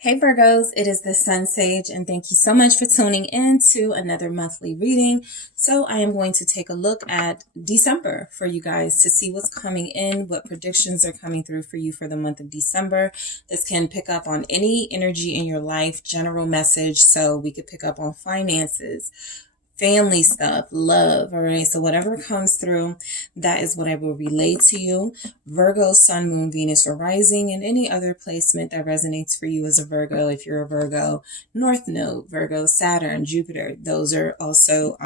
Hey Virgos, it is the SunSage, and thank you so much for tuning in to another monthly reading. So I am going to take a look at December for you guys to see what's coming in, what predictions are coming through for you for the month of December. This can pick up on any energy in your life, general message, so we could pick up on finances, family stuff, love, all right? So whatever comes through, that is what I will relay to you. Virgo, Sun, Moon, Venus, or Rising, and any other placement that resonates for you as a Virgo. If you're a Virgo, North Node, Virgo, Saturn, Jupiter, those are also,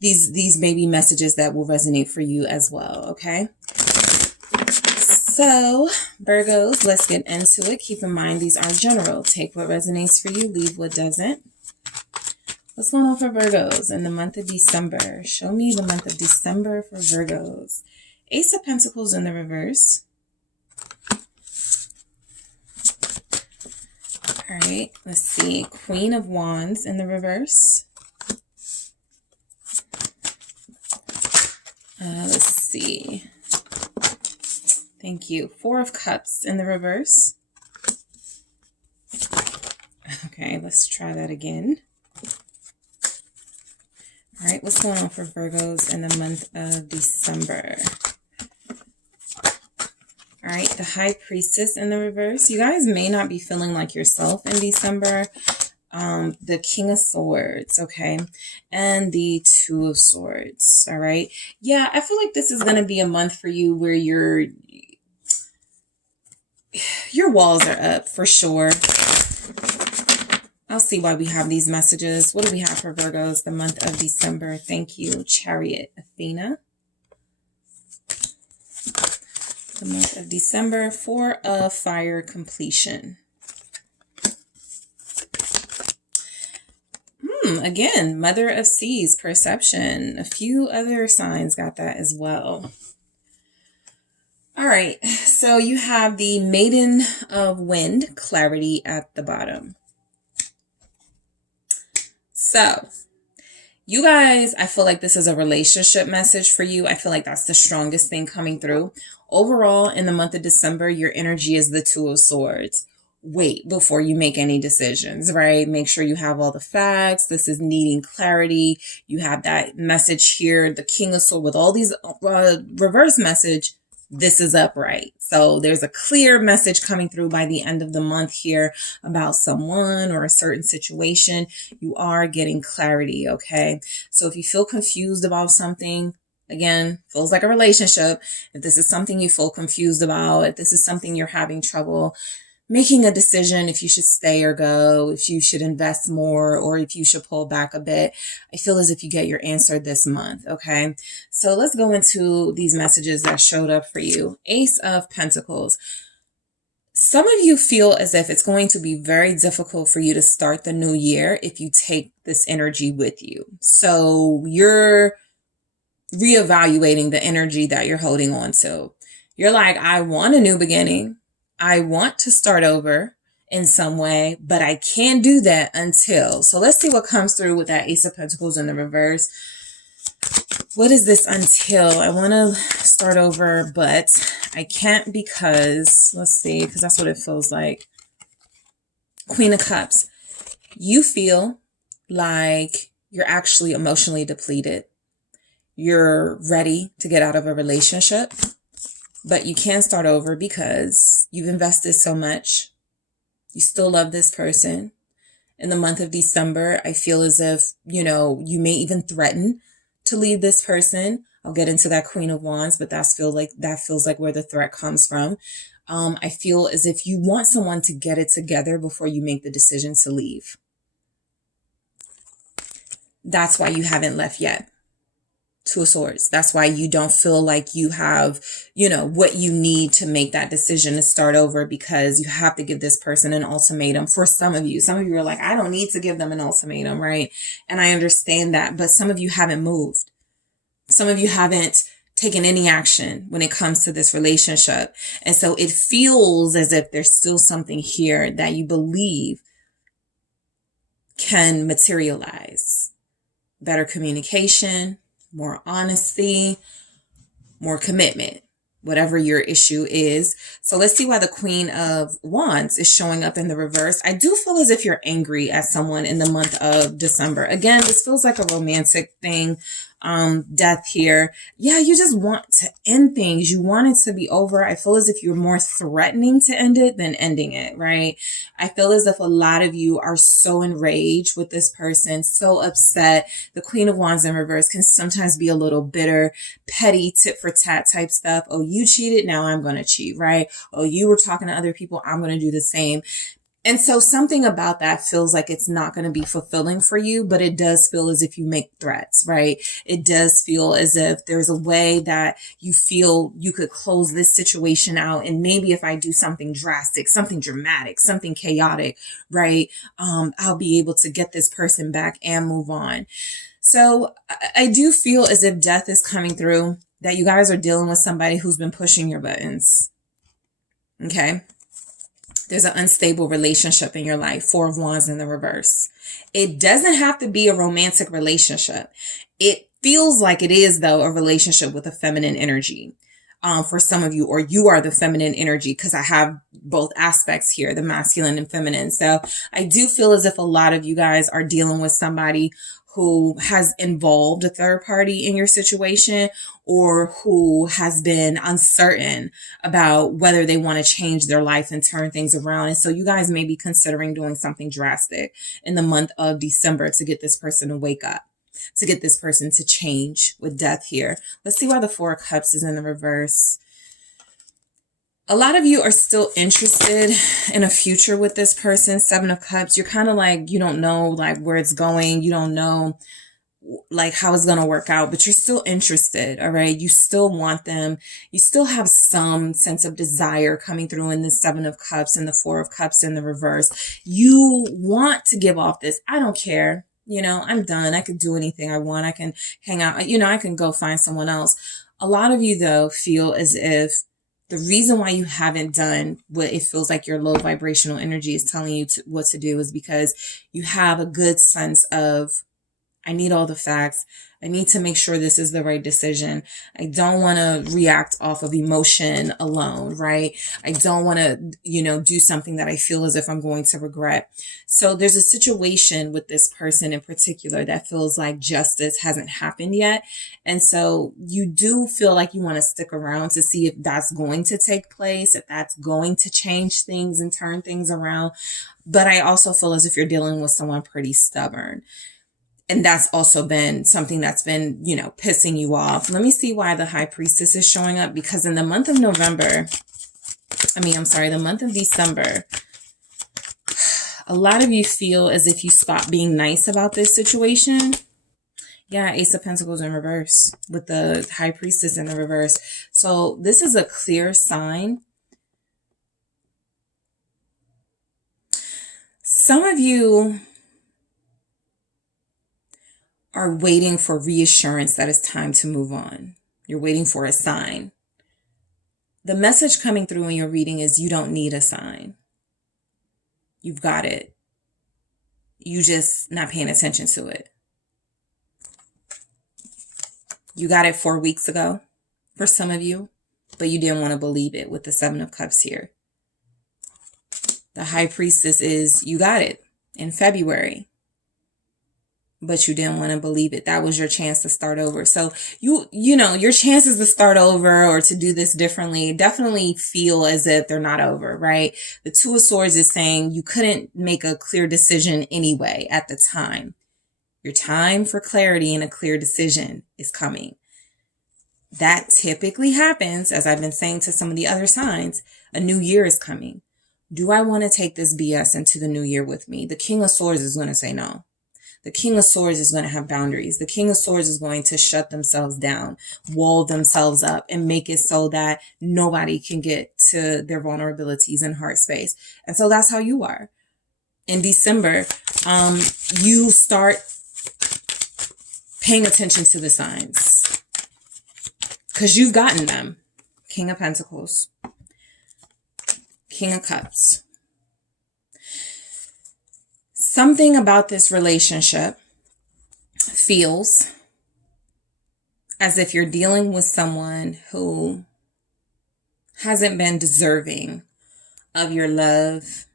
these may be messages that will resonate for you as well, okay? So, Virgos, let's get into it. Keep in mind, these are general. Take what resonates for you, leave what doesn't. What's going on for Virgos in the month of December? Show me the month of December for Virgos. Ace of Pentacles in the reverse. All right, let's see. Queen of Wands in the reverse. Let's see. Thank you. Four of Cups in the reverse. Okay, let's try that again. All right, what's going on for Virgos in the month of December? All right, the High Priestess in the reverse. You guys may not be feeling like yourself in December. The King of Swords, okay? And the Two of Swords, all right? Yeah, I feel like this is going to be a month for you where your walls are up for sure. I'll see why we have these messages. What do we have for Virgos the month of December? Thank you, Chariot, Athena. The month of December, Four of Fire, Completion. Again, Mother of Seas, Perception. A few other signs got that as well. All right, so you have the Maiden of Wind, Clarity at the bottom. So, you guys, I feel like this is a relationship message for you. I feel like that's the strongest thing coming through. Overall, in the month of December, your energy is the Two of Swords. Wait before you make any decisions, right? Make sure you have all the facts. This is needing clarity. You have that message here, the King of Swords with all these reverse message. This is upright. So there's a clear message coming through by the end of the month here about someone or a certain situation. You are getting clarity, okay? So if you feel confused about something, again, feels like a relationship. If this is something you feel confused about, if this is something you're having trouble making a decision, if you should stay or go, if you should invest more, or if you should pull back a bit, I feel as if you get your answer this month, okay? So let's go into these messages that showed up for you. Ace of Pentacles. Some of you feel as if it's going to be very difficult for you to start the new year if you take this energy with you. So you're reevaluating the energy that you're holding on to. You're like, I want a new beginning. I want to start over in some way, but I can't do that until. So let's see what comes through with that Ace of Pentacles in the reverse. What is this until? I want to start over, but I can't because, let's see, because that's what it feels like. Queen of Cups. You feel like you're actually emotionally depleted. You're ready to get out of a relationship, but you can't start over because you've invested so much. You still love this person. In the month of December, I feel as if, you may even threaten to leave this person. I'll get into that Queen of Wands, but that feels like where the threat comes from. I feel as if you want someone to get it together before you make the decision to leave. That's why you haven't left yet. Two of Swords. That's why you don't feel like you have, what you need to make that decision to start over, because you have to give this person an ultimatum. For some of you are like, I don't need to give them an ultimatum, right? And I understand that, but some of you haven't moved. Some of you haven't taken any action when it comes to this relationship. And so it feels as if there's still something here that you believe can materialize. Better communication, more honesty, more commitment. whatever your issue is. So let's see why the Queen of Wands is showing up in the reverse. I do feel as if you're angry at someone in the month of December. Again, this feels like a romantic thing. Death here. Yeah, you just want to end things. You want it to be over. I feel as if you're more threatening to end it than ending it, right? I feel as if a lot of you are so enraged with this person, so upset. The Queen of Wands in reverse can sometimes be a little bitter, petty, tit for tat type stuff. Oh, you cheated. Now I'm going to cheat, right? Oh, you were talking to other people. I'm going to do the same. And so something about that feels like it's not going to be fulfilling for you, but it does feel as if you make threats, right? It does feel as if there's a way that you feel you could close this situation out. And maybe if I do something drastic, something dramatic, something chaotic, right? I'll be able to get this person back and move on. So I do feel as if death is coming through, that you guys are dealing with somebody who's been pushing your buttons. Okay. There's an unstable relationship in your life. 4 of Wands in the reverse. It doesn't have to be a romantic relationship. It feels like it is, though, a relationship with a feminine energy. For some of you, or you are the feminine energy, because I have both aspects here, the masculine and feminine. So I do feel as if a lot of you guys are dealing with somebody who has involved a third party in your situation, or who has been uncertain about whether they want to change their life and turn things around. And so you guys may be considering doing something drastic in the month of December to get this person to wake up, to get this person to change with death here. Let's see why the 4 of Cups is in the reverse. A lot of you are still interested in a future with this person. 7 of Cups. You're kind of like, you don't know like where it's going. You don't know like how it's going to work out, but you're still interested. All right. You still want them. You still have some sense of desire coming through in the 7 of Cups and the 4 of Cups in the reverse. You want to give off this. I don't care. You know, I'm done. I could do anything I want. I can hang out. You know, I can go find someone else. A lot of you though feel as if the reason why you haven't done what it feels like your low vibrational energy is telling you what to do is because you have a good sense of, I need all the facts. I need to make sure this is the right decision. I don't want to react off of emotion alone, right? I don't want to, do something that I feel as if I'm going to regret. So there's a situation with this person in particular that feels like justice hasn't happened yet. And so you do feel like you want to stick around to see if that's going to take place, if that's going to change things and turn things around. But I also feel as if you're dealing with someone pretty stubborn. And that's also been something that's been, pissing you off. Let me see why the High Priestess is showing up. Because in the month of the month of December, a lot of you feel as if you stop being nice about this situation. Yeah, Ace of Pentacles in reverse with the High Priestess in the reverse. So this is a clear sign. Some of you are waiting for reassurance that it's time to move on. You're waiting for a sign. The message coming through in your reading is you don't need a sign. You've got it. You just not paying attention to it. You got it 4 weeks ago for some of you, but you didn't want to believe it with the 7 of Cups here. The High Priestess is, you got it in February, but you didn't want to believe it. That was your chance to start over. So your chances to start over or to do this differently definitely feel as if they're not over, right? The 2 of Swords is saying you couldn't make a clear decision anyway at the time. Your time for clarity and a clear decision is coming. That typically happens, as I've been saying to some of the other signs, a new year is coming. Do I want to take this BS into the new year with me? The King of Swords is going to say no. The King of Swords is going to have boundaries. The King of Swords is going to shut themselves down, wall themselves up, and make it so that nobody can get to their vulnerabilities and heart space. And so that's how you are. In December, you start paying attention to the signs because you've gotten them. King of Pentacles, King of Cups. Something about this relationship feels as if you're dealing with someone who hasn't been deserving of your love,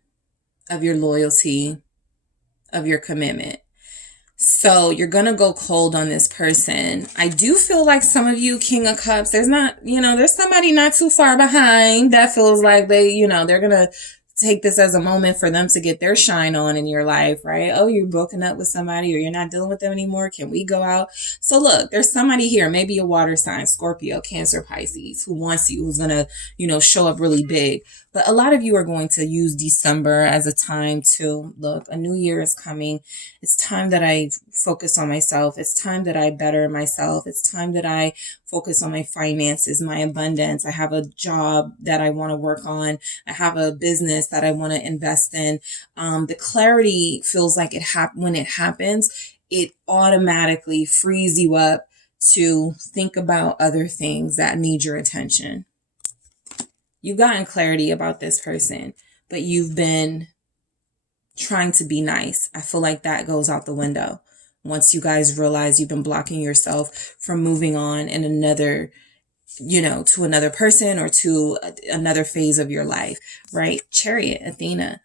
of your loyalty, of your commitment. So you're going to go cold on this person. I do feel like some of you, King of Cups, there's not, there's somebody not too far behind that feels like they're going to take this as a moment for them to get their shine on in your life, right? Oh, you're broken up with somebody or you're not dealing with them anymore. Can we go out? So look, there's somebody here, maybe a water sign, Scorpio, Cancer, Pisces, who wants you, who's going to, show up really big. But a lot of you are going to use December as a time to, look, a new year is coming. It's time that I focus on myself. It's time that I better myself. It's time that I focus on my finances, my abundance. I have a job that I want to work on. I have a business that I want to invest in. The clarity feels like when it happens, it automatically frees you up to think about other things that need your attention. You've gotten clarity about this person, but you've been trying to be nice. I feel like that goes out the window once you guys realize you've been blocking yourself from moving on in another, to another person or to another phase of your life, right? Chariot, Athena.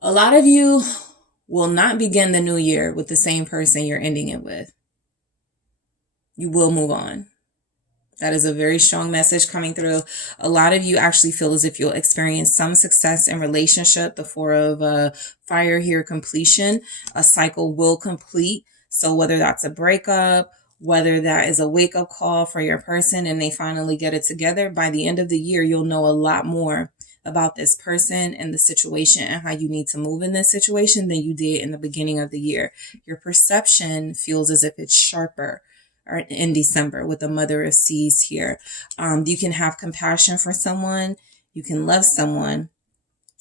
A lot of you will not begin the new year with the same person you're ending it with. You will move on. That is a very strong message coming through. A lot of you actually feel as if you'll experience some success in relationship. The Four of Fire here, completion. A cycle will complete. So whether that's a breakup, whether that is a wake-up call for your person and they finally get it together, by the end of the year, you'll know a lot more about this person and the situation and how you need to move in this situation than you did in the beginning of the year. Your perception feels as if it's sharper in December with the Mother of Seas here. You can have compassion for someone, you can love someone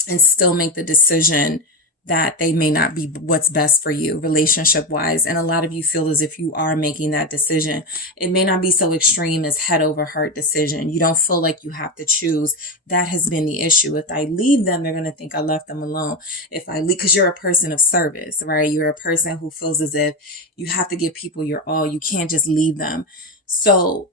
and still make the decision that they may not be what's best for you relationship wise. And a lot of you feel as if you are making that decision. It may not be so extreme as head over heart decision. You don't feel like you have to choose. That has been the issue. If I leave them, they're going to think I left them alone. If I leave, because you're a person of service, right? You're a person who feels as if you have to give people your all. You can't just leave them. So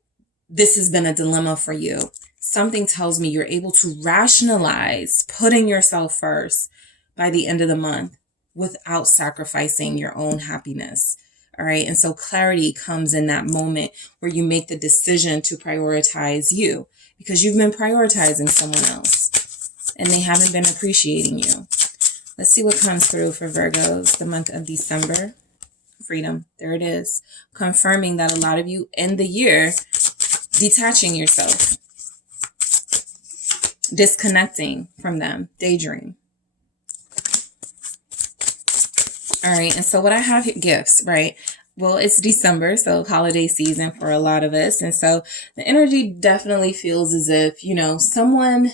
this has been a dilemma for you. Something tells me you're able to rationalize putting yourself first by the end of the month without sacrificing your own happiness. All right. And so clarity comes in that moment where you make the decision to prioritize you because you've been prioritizing someone else and they haven't been appreciating you. Let's see what comes through for Virgos, the month of December. Freedom. There it is. Confirming that a lot of you end the year detaching yourself, disconnecting from them, daydream. All right. And so what I have here, gifts, right? Well, it's December, so holiday season for a lot of us. And so the energy definitely feels as if, someone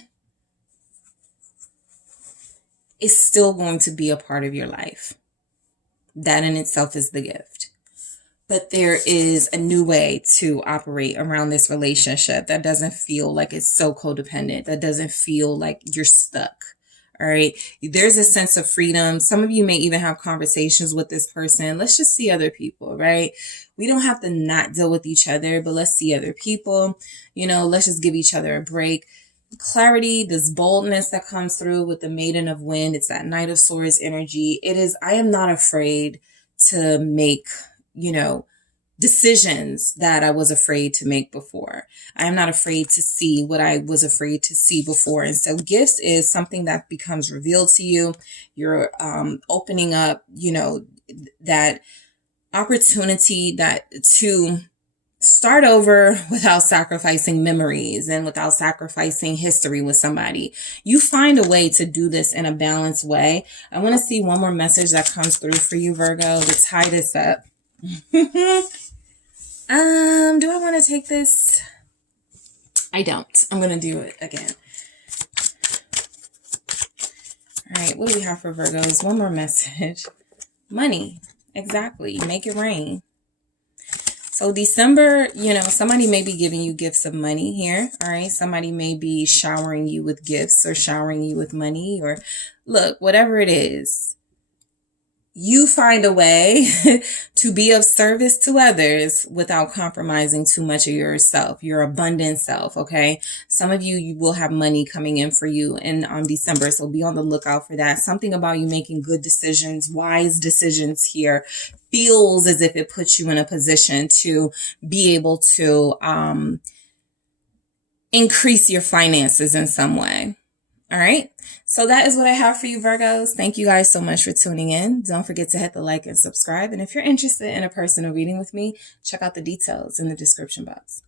is still going to be a part of your life. That in itself is the gift. But there is a new way to operate around this relationship that doesn't feel like it's so codependent, that doesn't feel like you're stuck. All right. There's a sense of freedom. Some of you may even have conversations with this person. Let's just see other people, right? We don't have to not deal with each other, but let's see other people. Let's just give each other a break. Clarity, this boldness that comes through with the Maiden of Wind. It's that Knight of Swords energy. I am not afraid to make, decisions that I was afraid to make before. I am not afraid to see what I was afraid to see before. And so gifts is something that becomes revealed to you. You're opening up, that opportunity to start over without sacrificing memories and without sacrificing history with somebody. You find a way to do this in a balanced way. I want to see one more message that comes through for you, Virgo, to tie this up. Do I want to take this? I don't. I'm going to do it again. All right. What do we have for Virgos? One more message. Money. Exactly. Make it rain. So December, somebody may be giving you gifts of money here. All right. Somebody may be showering you with gifts or showering you with money or look, whatever it is. you find a way to be of service to others without compromising too much of yourself, your abundant self, okay? Some of you will have money coming in for you in December, so be on the lookout for that. Something about you making good decisions, wise decisions here, feels as if it puts you in a position to be able to increase your finances in some way. All right. So that is what I have for you, Virgos. Thank you guys so much for tuning in. Don't forget to hit the like and subscribe. And if you're interested in a personal reading with me, check out the details in the description box.